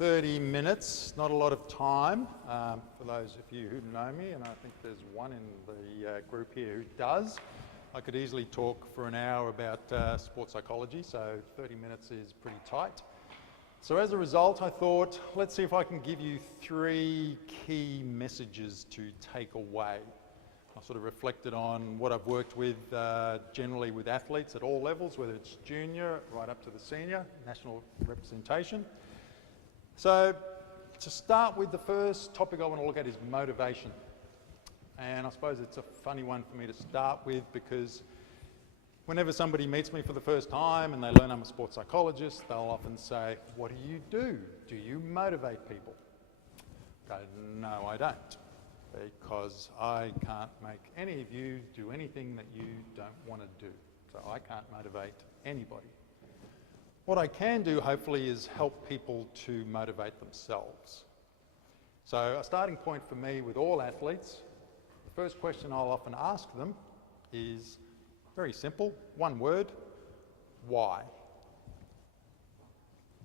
30 minutes, not a lot of time for those of you who know me, and I think there's one in the group here who does. I could easily talk for an hour about sports psychology, so 30 minutes is pretty tight. So as a result, I thought, let's see if I can give you 3 key messages to take away. I sort of reflected on what I've worked with generally with athletes at all levels, whether it's junior right up to the senior, national representation. So to start with, the first topic I want to look at is motivation. And I suppose it's a funny one for me to start with because whenever somebody meets me for the first time and they learn I'm a sports psychologist, they'll often say, what do you do? Do you motivate people? I go, no, I don't, because I can't make any of you do anything that you don't want to do. So I can't motivate anybody. What I can do, hopefully, is help people to motivate themselves. So a starting point for me with all athletes, the first question I'll often ask them is very simple, one word: why?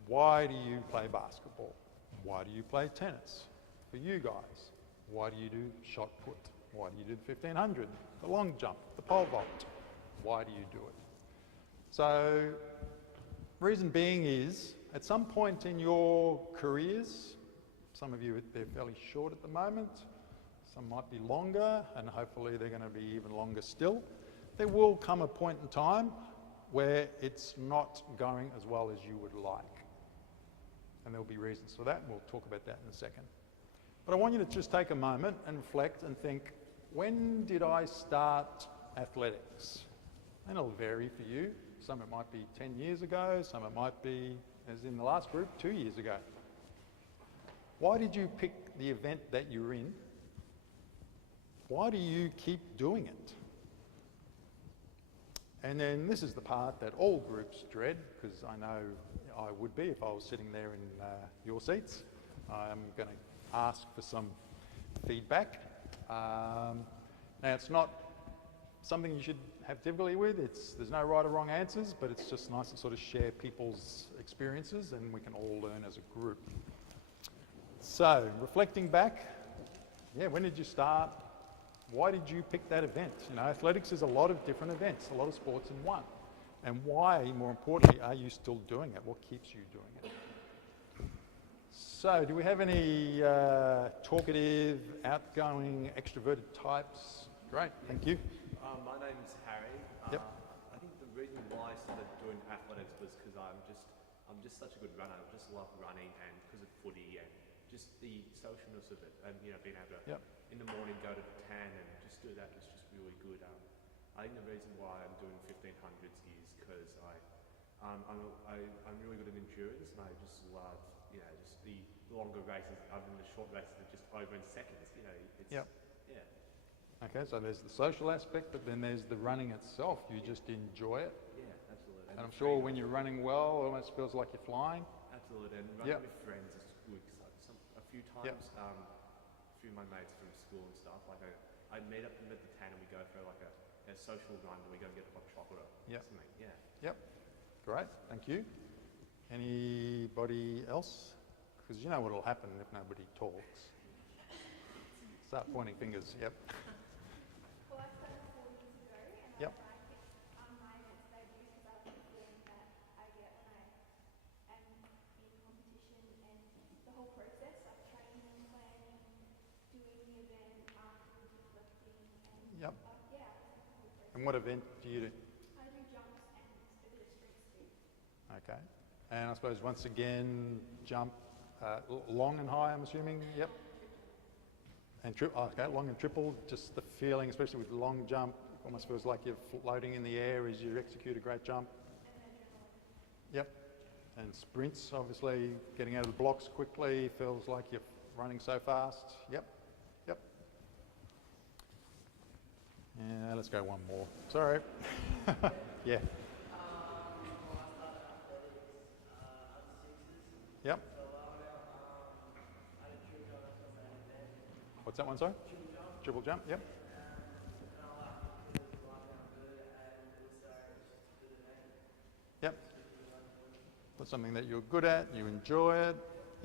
Why do you play basketball? Why do you play tennis? For you guys, why do you do shot put? Why do you do the 1500, the long jump, the pole vault? Why do you do it? So, reason being is, at some point in your careers, some of you, they're fairly short at the moment, some might be longer, and hopefully they're going to be even longer still. There will come a point in time where it's not going as well as you would like. And there'll be reasons for that, and we'll talk about that in a second. But I want you to just take a moment and reflect and think, when did I start athletics? And it'll vary for you. Some it might be 10 years ago, some it might be, as in the last group, 2 years ago. Why did you pick the event that you're in? Why do you keep doing it? And then this is the part that all groups dread, because I know I would be if I was sitting there in your seats. I'm going to ask for some feedback. Now, it's not something you should have difficulty with. There's no right or wrong answers, but it's just nice to sort of share people's experiences and we can all learn as a group. So, reflecting back, when did you start? Why did you pick that event? You know, athletics is a lot of different events, a lot of sports in one. And why, more importantly, are you still doing it? What keeps you doing it? So, do we have any talkative, outgoing, extroverted types? Great, thank you. My name's Harry. Yep. I think the reason why I started doing athletics was because I'm just such a good runner. I just love running, and because of footy and just the socialness of it, and being able to in the morning go to the tan and just do that is just really good. I think the reason why I'm doing 1500s is because I'm really good at endurance, and I just love just the longer races other than the short races are just over in seconds. Okay, so there's the social aspect, but then there's the running itself. You just enjoy it. Yeah, absolutely. And I'm sure when you're running well, it almost feels like you're flying. Absolutely, and running with friends is good. A few times, a few of my mates from school and stuff, like I meet up at the tan and we go for like a social run and we go and get a hot chocolate or something. Yep. Great, thank you. Anybody else? Because you know what will happen if nobody talks. Start pointing fingers, Yep. Well, I started 4 years ago, and Yep. I like my events debuts because I like the feeling that I get when I am in competition and the whole process, like training, planning, doing the event, afterwards reflecting, and Yep. I like the whole process. And what event do you do? I do jumps and a bit of sprint speed. Okay. And I suppose once again, jump long and high, I'm assuming? Yep. And long and triple, just the feeling, especially with long jump, almost feels like you're floating in the air as you execute a great jump. Yep. And sprints, obviously, getting out of the blocks quickly, feels like you're running so fast. Yep. Yeah, let's go one more. Sorry. Yeah. Yep. What's that one, sorry? Triple jump, yep. Yep. That's something that you're good at, you enjoy it.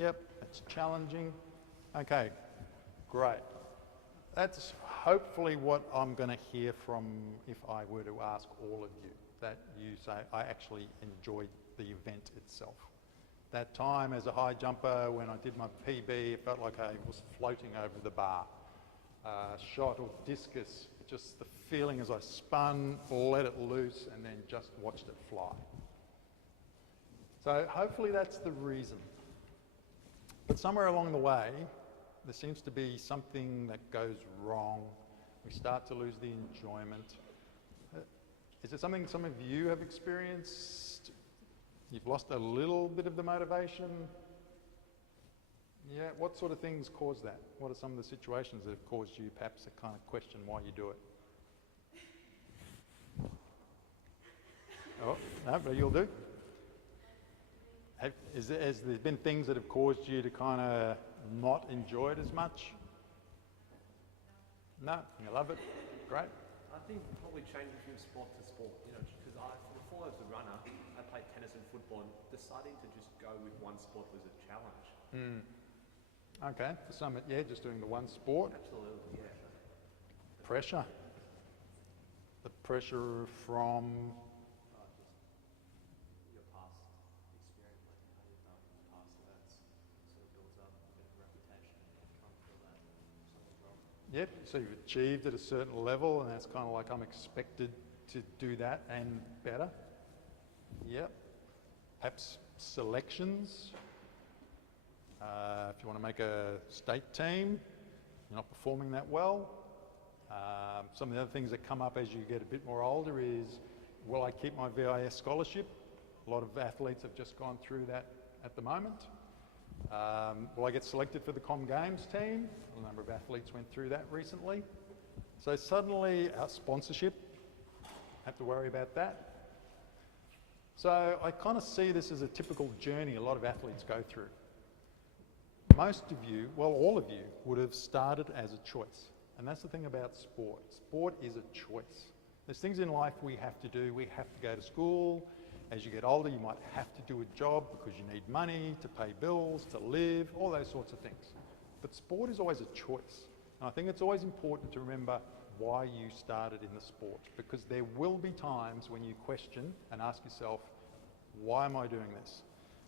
Yep, it's challenging. Okay, great. That's hopefully what I'm going to hear from if I were to ask all of you, that you say, I actually enjoyed the event itself. That time as a high jumper when I did my PB, it felt like I was floating over the bar. Shot or discus, just the feeling as I spun, let it loose, and then just watched it fly. So hopefully that's the reason. But somewhere along the way, there seems to be something that goes wrong. We start to lose the enjoyment. Is it something some of you have experienced? You've lost a little bit of the motivation? Yeah, what sort of things cause that? What are some of the situations that have caused you perhaps to kind of question why you do it? Oh, no, but you'll do. Has there been things that have caused you to kind of not enjoy it as much? No, you love it. Great. I think probably changing from sport to sport, you know, because before I was a runner, I played tennis and football, and deciding to just go with one sport was a challenge. Okay, for some, yeah, just doing the one sport. Absolutely, yeah. Pressure. The pressure from... Just your past experience, like how you've done past events, sort of builds up a bit of reputation, and you can't feel that something's wrong. Yep, so you've achieved at a certain level, and that's kind of like I'm expected to do that and better. Yep. Perhaps selections. If you want to make a state team, you're not performing that well. Some of the other things that come up as you get a bit more older is, will I keep my VIS scholarship? A lot of athletes have just gone through that at the moment. Will I get selected for the Com Games team? A number of athletes went through that recently. So suddenly our sponsorship, have to worry about that. So I kind of see this as a typical journey a lot of athletes go through. Most of you, well, all of you, would have started as a choice. And that's the thing about sport. Sport is a choice. There's things in life we have to do. We have to go to school. As you get older, you might have to do a job because you need money to pay bills, to live, all those sorts of things. But sport is always a choice. And I think it's always important to remember why you started in the sport, because there will be times when you question and ask yourself, why am I doing this?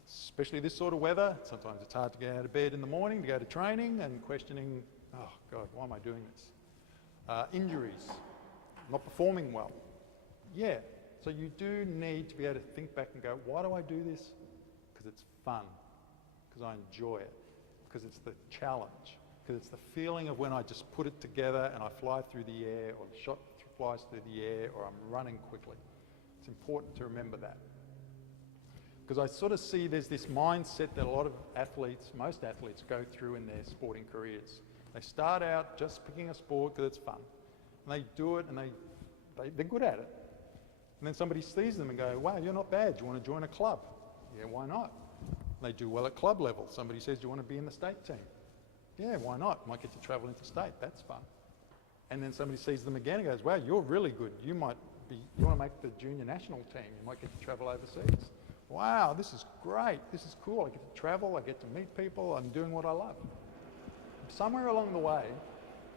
Especially this sort of weather. Sometimes it's hard to get out of bed in the morning to go to training and questioning, oh God, why am I doing this? Injuries, not performing well. Yeah, so you do need to be able to think back and go, why do I do this? Because it's fun, because I enjoy it, because it's the challenge, because it's the feeling of when I just put it together and I fly through the air, or the shot flies through the air, or I'm running quickly. It's important to remember that. Because I sort of see there's this mindset that a lot of athletes, most athletes, go through in their sporting careers. They start out just picking a sport because it's fun. And they do it and they're good at it. And then somebody sees them and go, wow, you're not bad. Do you want to join a club? Yeah, why not? And they do well at club level. Somebody says, do you want to be in the state team? Yeah, why not? Might get to travel interstate. That's fun. And then somebody sees them again and goes, wow, you're really good. You want to make the junior national team. You might get to travel overseas. Wow, this is great. This is cool. I get to travel. I get to meet people. I'm doing what I love. Somewhere along the way,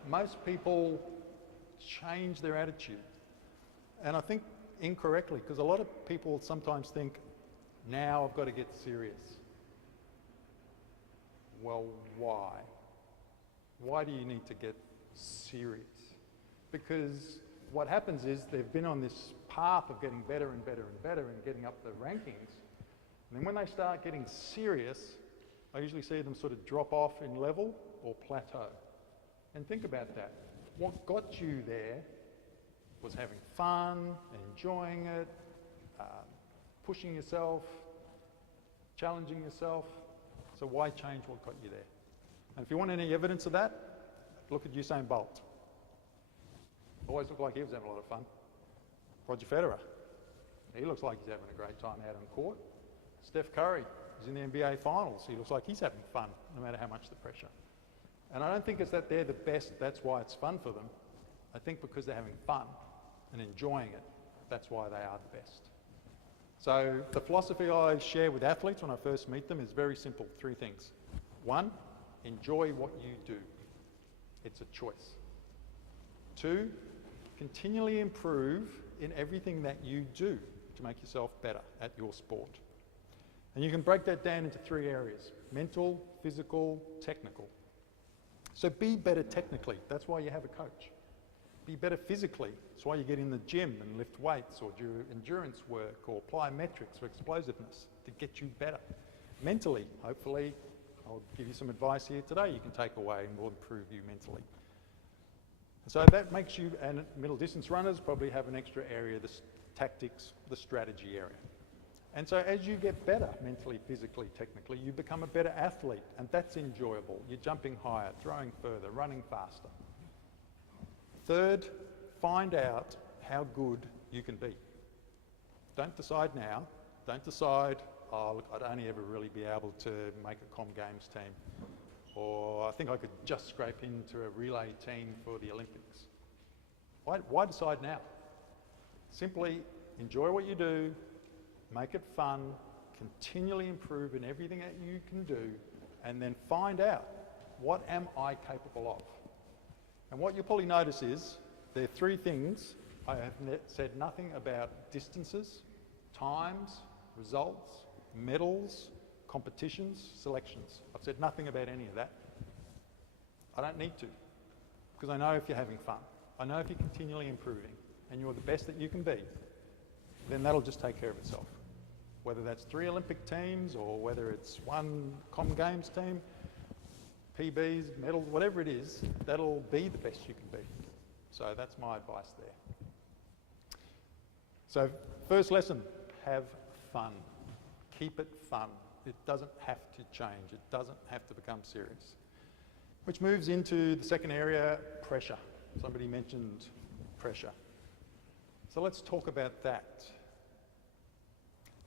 most people change their attitude. And I think incorrectly, because a lot of people sometimes think, now I've got to get serious. Well, why? Why do you need to get serious? Because what happens is they've been on this path of getting better and better and better and getting up the rankings. And then when they start getting serious, I usually see them sort of drop off in level or plateau. And think about that. What got you there was having fun, enjoying it, pushing yourself, challenging yourself. So why change what got you there? And if you want any evidence of that, look at Usain Bolt. Always looked like he was having a lot of fun. Roger Federer, he looks like he's having a great time out on court. Steph Curry is in the NBA Finals. He looks like he's having fun, no matter how much the pressure. And I don't think it's that they're the best, that's why it's fun for them. I think because they're having fun and enjoying it, that's why they are the best. So the philosophy I share with athletes when I first meet them is very simple, 3 things. 1, enjoy what you do. It's a choice. 2, continually improve in everything that you do to make yourself better at your sport. And you can break that down into 3 areas: mental, physical, technical. So be better technically. That's why you have a coach. Be better physically. That's why you get in the gym and lift weights or do endurance work or apply metrics for explosiveness to get you better. Mentally, hopefully, I'll give you some advice here today you can take away and will improve you mentally. And so that makes you, and middle distance runners probably have an extra area, the tactics, the strategy area. And so as you get better mentally, physically, technically, you become a better athlete, and that's enjoyable. You're jumping higher, throwing further, running faster. 3rd, find out how good you can be. Don't decide now. Don't decide, oh, look, I'd only ever really be able to make a Com Games team, or I think I could just scrape into a relay team for the Olympics. Why decide now? Simply enjoy what you do, make it fun, continually improve in everything that you can do, and then find out, what am I capable of? And what you'll probably notice is, there are 3 things. I have said nothing about distances, times, results, medals, competitions, selections. I've said nothing about any of that. I don't need to, because I know if you're having fun. I know if you're continually improving and you're the best that you can be, then that'll just take care of itself. Whether that's 3 Olympic teams or whether it's 1 Com Games team, PBs, medals, whatever it is, that'll be the best you can be. So that's my advice there. So first lesson, have fun. Keep it fun. It doesn't have to change. It doesn't have to become serious. Which moves into the second area, pressure. Somebody mentioned pressure. So let's talk about that.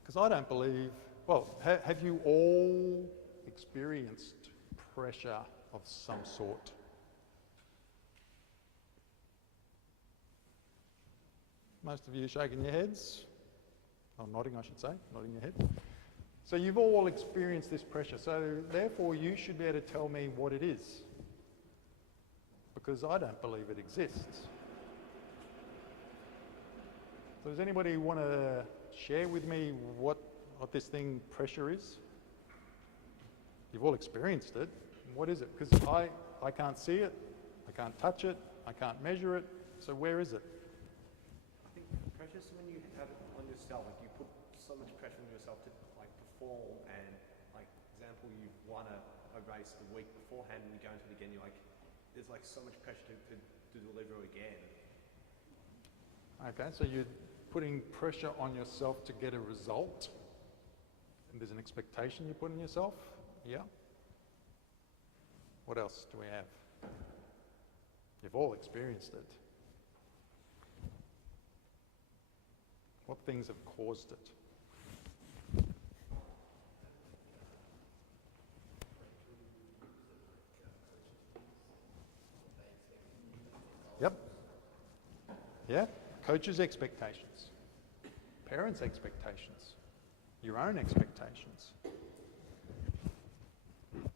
Because I don't believe, well, have you all experienced pressure of some sort? Most of you shaking your heads, or nodding I should say, nodding your head. So you've all experienced this pressure, so therefore you should be able to tell me what it is, because I don't believe it exists. So does anybody want to share with me what this thing pressure is? You've all experienced it. What is it? Because I can't see it, I can't touch it, I can't measure it, so where is it? I think pressure is when you have it on yourself, like you put so much pressure on yourself to like perform, and like example, you've won a race the week beforehand and you go into it again, you're like, there's like so much pressure to deliver again. Okay, so you're putting pressure on yourself to get a result, and there's an expectation you put on yourself? Yeah. What else do we have? You've all experienced it. What things have caused it? Yep. Yeah. Coaches' expectations, parents' expectations, your own expectations.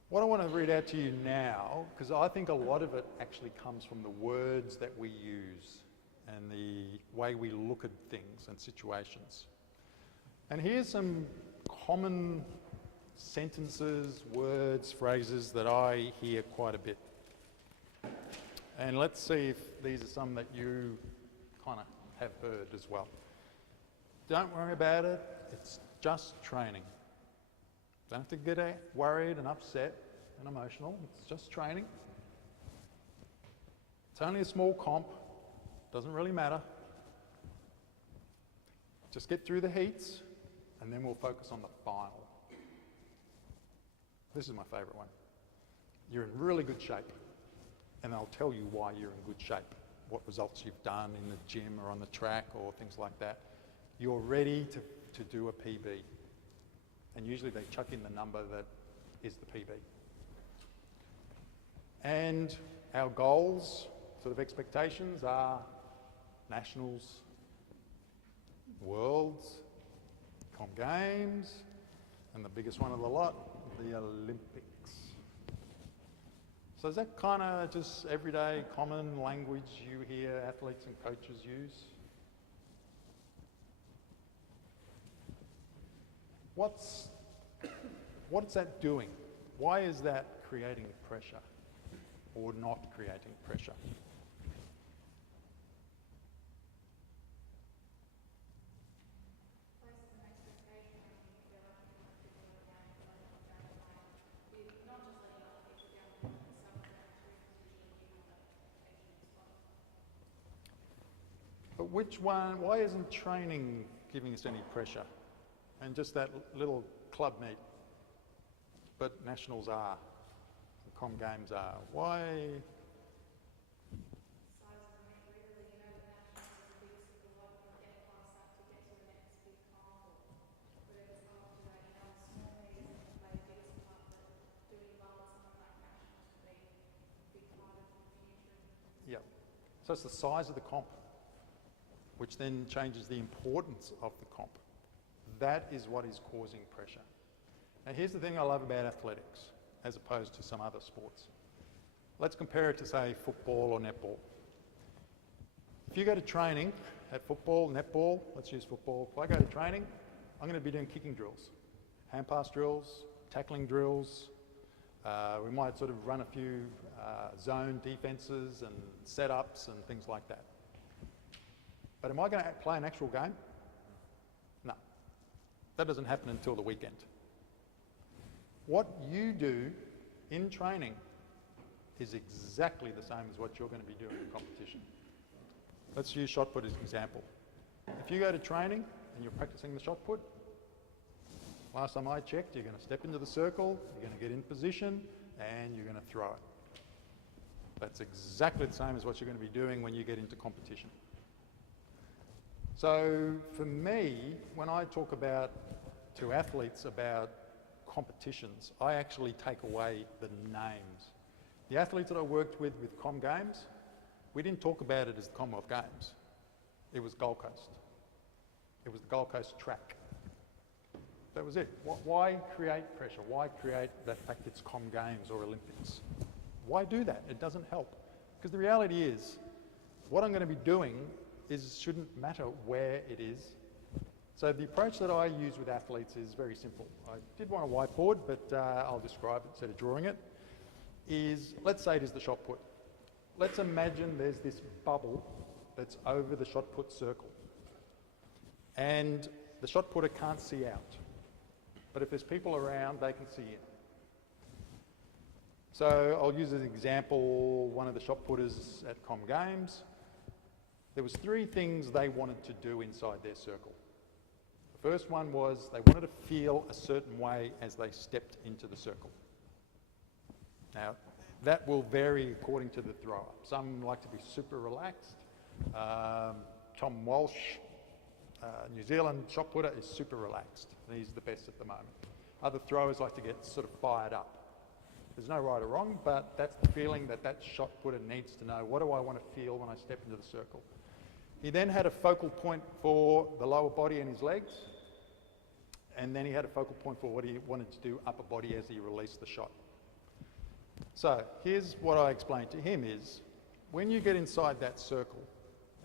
What I want to read out to you now, because I think a lot of it actually comes from the words that we use and the way we look at things and situations. And here's some common sentences, words, phrases that I hear quite a bit. And let's see if these are some that you kind of have heard as well. Don't worry about it, it's just training. Don't have to get worried and upset and emotional, it's just training. It's only a small comp, doesn't really matter. Just get through the heats and then we'll focus on the final. This is my favourite one. You're in really good shape, and I'll tell you why you're in good shape. What results you've done in the gym or on the track or things like that. You're ready to do a PB. And usually they chuck in the number that is the PB. And our goals, sort of expectations, are nationals, worlds, Com Games, and the biggest one of the lot, the Olympics. So is that kind of just everyday common language you hear athletes and coaches use? What's that doing? Why is that creating pressure or not creating pressure? But which one, why isn't training giving us any pressure? And just that little club meet, but nationals are, and com games are. Why? Yeah. So it's the size of the comp, which then changes the importance of the comp. That is what is causing pressure. Now here's the thing I love about athletics, as opposed to some other sports. Let's compare it to, say, football or netball. If you go to training at football, netball, let's use football. If I go to training, I'm going to be doing kicking drills, hand pass drills, tackling drills. We might sort of run a few zone defenses and setups and things like that. But am I going to play an actual game? No. That doesn't happen until the weekend. What you do in training is exactly the same as what you're going to be doing in competition. Let's use shot put as an example. If you go to training and you're practicing the shot put, last time I checked, you're going to step into the circle, you're going to get in position, and you're going to throw it. That's exactly the same as what you're going to be doing when you get into competition. So for me, when I talk to athletes about competitions, I actually take away the names. The athletes that I worked with Com Games, we didn't talk about it as the Commonwealth Games. It was Gold Coast. It was the Gold Coast track. That was it. Why create pressure? Why create the fact it's Com Games or Olympics? Why do that? It doesn't help. Because the reality is, what I'm going to be doing shouldn't matter where it is. So the approach that I use with athletes is very simple. I did want a whiteboard, but I'll describe it instead of drawing it. Let's say it is the shot put. Let's imagine there's this bubble that's over the shot put circle. And the shot putter can't see out. But if there's people around, they can see in. So I'll use as an example one of the shot putters at Com Games. There was 3 things they wanted to do inside their circle. The first one was they wanted to feel a certain way as they stepped into the circle. Now, that will vary according to the thrower. Some like to be super relaxed. Tom Walsh, New Zealand shot putter, is super relaxed. He's the best at the moment. Other throwers like to get sort of fired up. There's no right or wrong, but that's the feeling that shot putter needs to know. What do I want to feel when I step into the circle? He then had a focal point for the lower body and his legs, and then he had a focal point for what he wanted to do upper body as he released the shot. So here's what I explained to him is, when you get inside that circle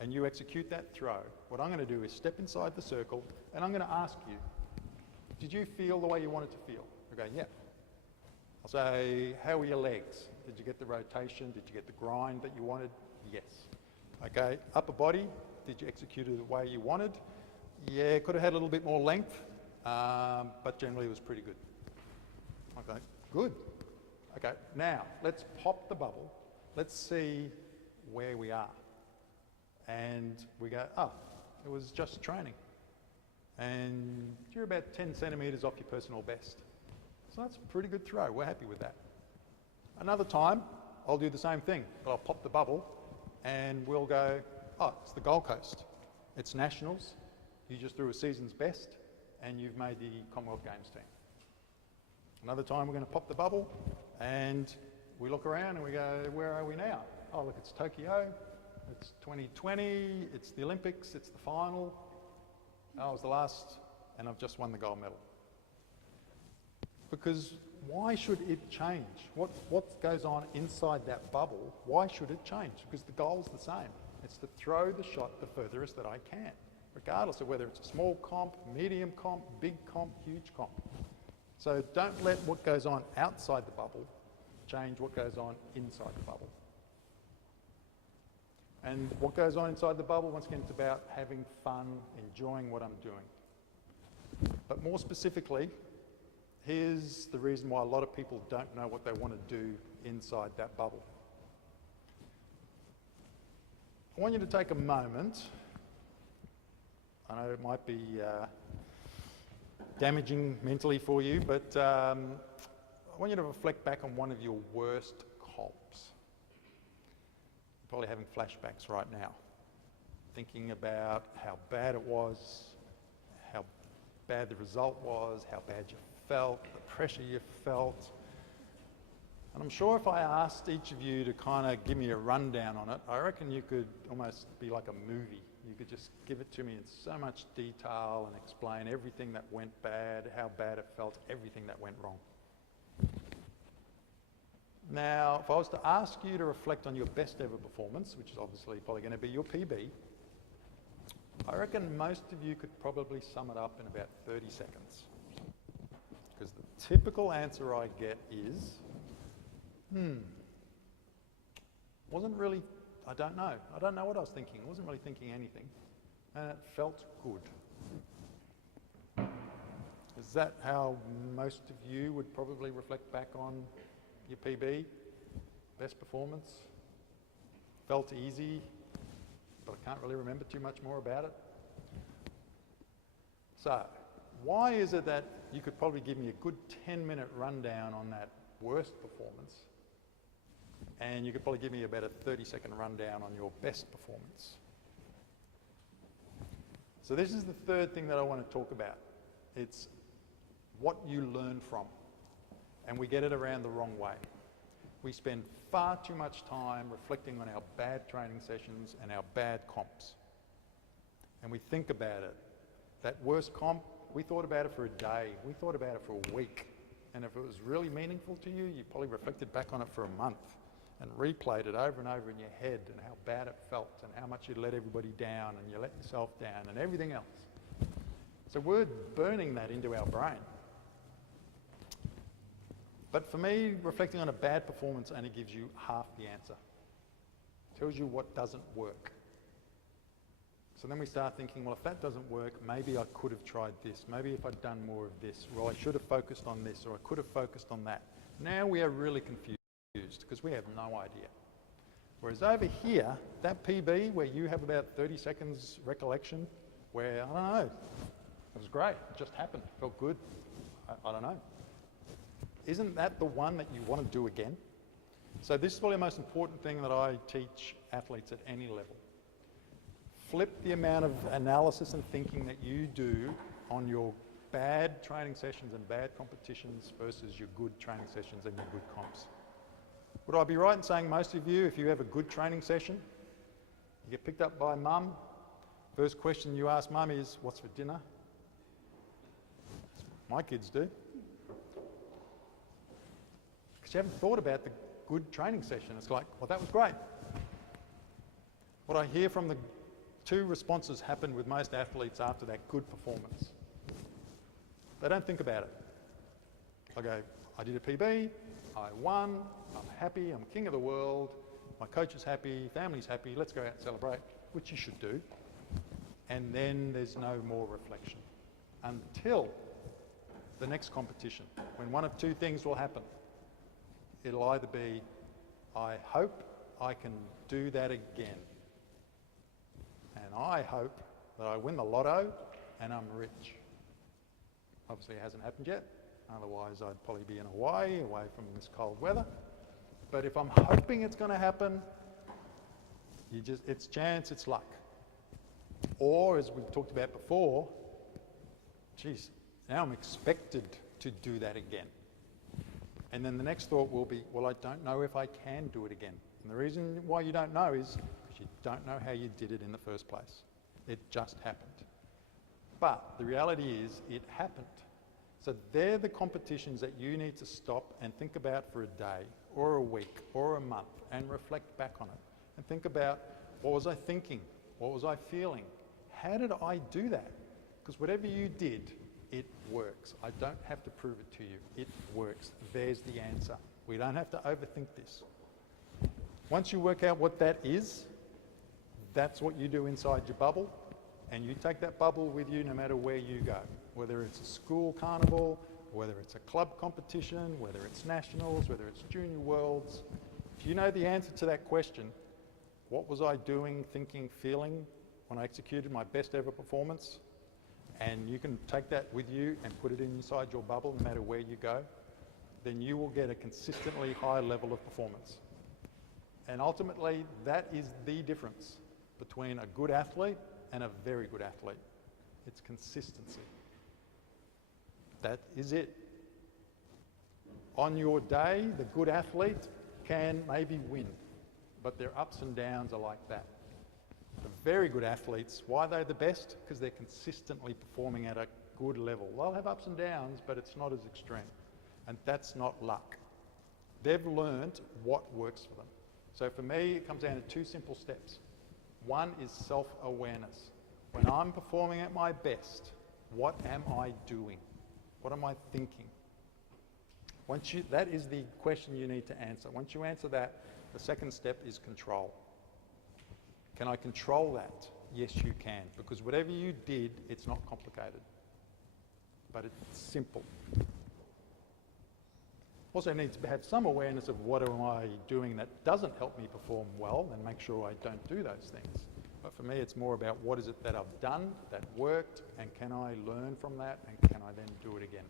and you execute that throw, what I'm going to do is step inside the circle and I'm going to ask you, did you feel the way you wanted to feel? I go, yeah. I'll say, how were your legs? Did you get the rotation? Did you get the grind that you wanted? Yes. Okay, upper body, did you execute it the way you wanted? Yeah, could have had a little bit more length, but generally it was pretty good. Okay, good. Okay, now let's pop the bubble. Let's see where we are. And we go, oh, it was just training. And you're about 10 centimetres off your personal best. So that's a pretty good throw. We're happy with that. Another time, I'll do the same thing, but I'll pop the bubble and we'll go, oh, it's the Gold Coast. It's nationals. You just threw a season's best and you've made the Commonwealth Games team. Another time we're going to pop the bubble and we look around and we go, where are we now? Oh, look, it's Tokyo. It's 2020. It's the Olympics. It's the final. I was the last and I've just won the gold medal. Because why should it change? What goes on inside that bubble, why should it change? Because the goal's the same. It's to throw the shot the furthest that I can, regardless of whether it's a small comp, medium comp, big comp, huge comp. So don't let what goes on outside the bubble change what goes on inside the bubble. And what goes on inside the bubble, once again, it's about having fun, enjoying what I'm doing. But more specifically, here's the reason why a lot of people don't know what they want to do inside that bubble. I want you to take a moment. I know it might be damaging mentally for you, but I want you to reflect back on one of your worst comps. You're probably having flashbacks right now, thinking about how bad it was, how bad the result was, how bad you felt, the pressure you felt. And I'm sure if I asked each of you to kind of give me a rundown on it, I reckon you could almost be like a movie. You could just give it to me in so much detail and explain everything that went bad, how bad it felt, everything that went wrong. Now, if I was to ask you to reflect on your best ever performance, which is obviously probably going to be your PB, I reckon most of you could probably sum it up in about 30 seconds. Because the typical answer I get is, wasn't really, I don't know. I don't know what I was thinking. I wasn't really thinking anything. And it felt good. Is that how most of you would probably reflect back on your PB? Best performance? Felt easy, but I can't really remember too much more about it. So, why is it that you could probably give me a good 10-minute rundown on that worst performance, and you could probably give me about a 30-second rundown on your best performance? So this is the third thing that I want to talk about. It's what you learn from. And we get it around the wrong way. We spend far too much time reflecting on our bad training sessions and our bad comps. And we think about it. That worst comp, we thought about it for a day. We thought about it for a week. And if it was really meaningful to you, you probably reflected back on it for a month and replayed it over and over in your head and how bad it felt and how much you let everybody down and you let yourself down and everything else. So we're burning that into our brain. But for me, reflecting on a bad performance only gives you half the answer. It tells you what doesn't work. So then we start thinking, well, if that doesn't work, maybe I could have tried this. Maybe if I'd done more of this, or I should have focused on this, or I could have focused on that. Now we are really confused because we have no idea. Whereas over here, that PB where you have about 30 seconds recollection, where, I don't know, it was great, it just happened, felt good, I don't know. Isn't that the one that you want to do again? So this is probably the most important thing that I teach athletes at any level. Flip the amount of analysis and thinking that you do on your bad training sessions and bad competitions versus your good training sessions and your good comps. Would I be right in saying most of you, if you have a good training session, you get picked up by mum, first question you ask mum is, what's for dinner? My kids do. Because you haven't thought about the good training session. It's like, well, that was great. What I hear from the two responses happen with most athletes after that good performance. They don't think about it. I go, I did a PB, I won, I'm happy, I'm king of the world, my coach is happy, family's happy, let's go out and celebrate, which you should do. And then there's no more reflection until the next competition, when one of two things will happen. It'll either be, I hope I can do that again. And I hope that I win the lotto and I'm rich. Obviously it hasn't happened yet. Otherwise I'd probably be in Hawaii, away from this cold weather. But if I'm hoping it's going to happen, it's chance, it's luck. Or as we've talked about before, geez, now I'm expected to do that again. And then the next thought will be, well, I don't know if I can do it again. And the reason why you don't know is because you don't know how you did it in the first place. It just happened. But the reality is it happened. So they're the competitions that you need to stop and think about for a day or a week or a month and reflect back on it. And think about, what was I thinking? What was I feeling? How did I do that? Because whatever you did, it works. I don't have to prove it to you. It works. There's the answer. We don't have to overthink this. Once you work out what that is, that's what you do inside your bubble, and you take that bubble with you no matter where you go, whether it's a school carnival, whether it's a club competition, whether it's nationals, whether it's junior worlds. If you know the answer to that question, what was I doing, thinking, feeling when I executed my best ever performance? And you can take that with you and put it inside your bubble no matter where you go, then you will get a consistently high level of performance. And ultimately, that is the difference between a good athlete and a very good athlete. It's consistency. That is it. On your day, the good athlete can maybe win, but their ups and downs are like that. The very good athletes, why are they the best? Because they're consistently performing at a good level. They'll have ups and downs, but it's not as extreme. And that's not luck. They've learned what works for them. So for me, it comes down to two simple steps. One is self-awareness. When I'm performing at my best, what am I doing? What am I thinking? That is the question you need to answer. Once you answer that, the second step is control. Can I control that? Yes, you can. Because whatever you did, it's not complicated. But it's simple. Also need to have some awareness of what am I doing that doesn't help me perform well, and make sure I don't do those things. But for me, it's more about what is it that I've done that worked, and can I learn from that, and can I then do it again?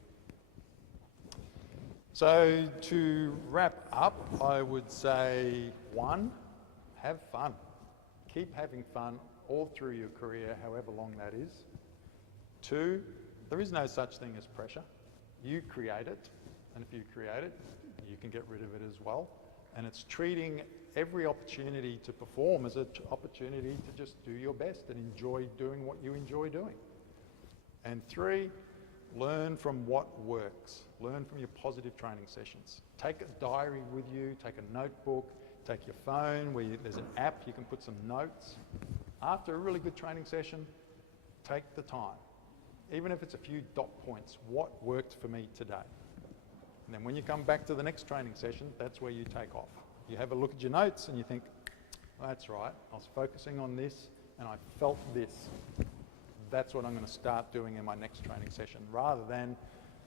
So to wrap up, I would say, 1, have fun. Keep having fun all through your career, however long that is. 2, there is no such thing as pressure. You create it. And if you create it, you can get rid of it as well. And it's treating every opportunity to perform as an opportunity to just do your best and enjoy doing what you enjoy doing. And 3, learn from what works. Learn from your positive training sessions. Take a diary with you, take a notebook, take your phone, there's an app, you can put some notes. After a really good training session, take the time. Even if it's a few dot points, what worked for me today? And then when you come back to the next training session, that's where you take off. You have a look at your notes and you think, that's right, I was focusing on this and I felt this. That's what I'm going to start doing in my next training session, rather than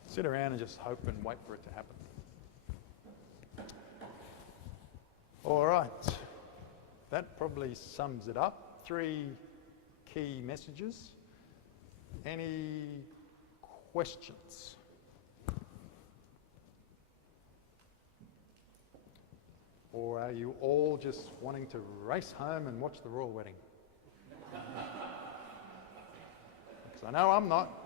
sit around and just hope and wait for it to happen. All right, that probably sums it up. 3 key messages. Any questions? Or are you all just wanting to race home and watch the royal wedding? Because I know I'm not.